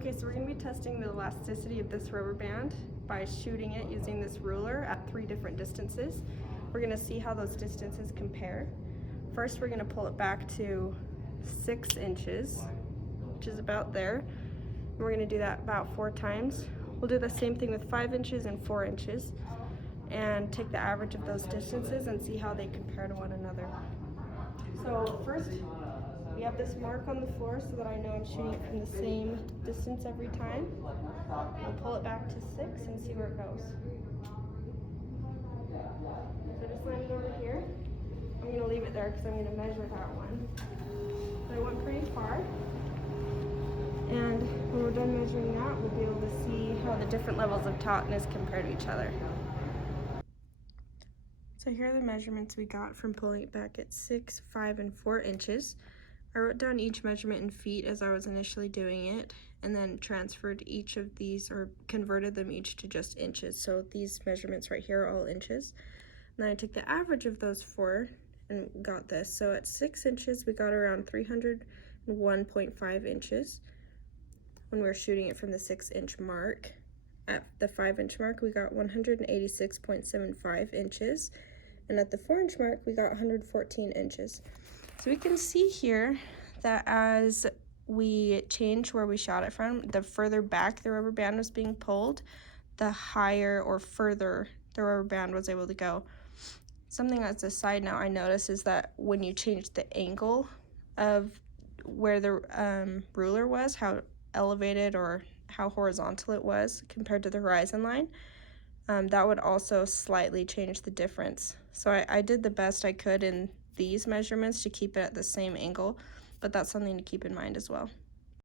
Okay, so we're going to be testing the elasticity of this rubber band by shooting it using this ruler at 3 different distances. We're going to see how those distances compare. First, we're going to pull it back to 6 inches, which is about there. And we're going to do that about 4 times. We'll do the same thing with 5 inches and 4 inches and take the average of those distances and see how they compare to one another. So first, we have this mark on the floor so that I know I'm shooting it from the same distance every time. We'll pull it back to 6 and see where it goes. So just land it over here. I'm going to leave it there because I'm going to measure that one. So I went pretty far. And when we're done measuring that, we'll be able to see how the different levels of tautness compare to each other. So here are the measurements we got from pulling it back at 6, 5, and 4 inches. I wrote down each measurement in feet as I was initially doing it, and then transferred each of these, or converted them each to just inches. So these measurements right here are all inches. And then I took the average of those 4 and got this. So at 6 inches, we got around 301.5 inches when we were shooting it from the 6-inch mark. At the 5-inch mark, we got 186.75 inches. And at the 4-inch mark, we got 114 inches. So we can see here that as we changed where we shot it from, the further back the rubber band was being pulled, the higher or further the rubber band was able to go. Something as a side note I noticed is that when you change the angle of where the ruler was, how elevated or how horizontal it was compared to the horizon line, that would also slightly change the difference. So I did the best I could in these measurements to keep it at the same angle, but that's something to keep in mind as well.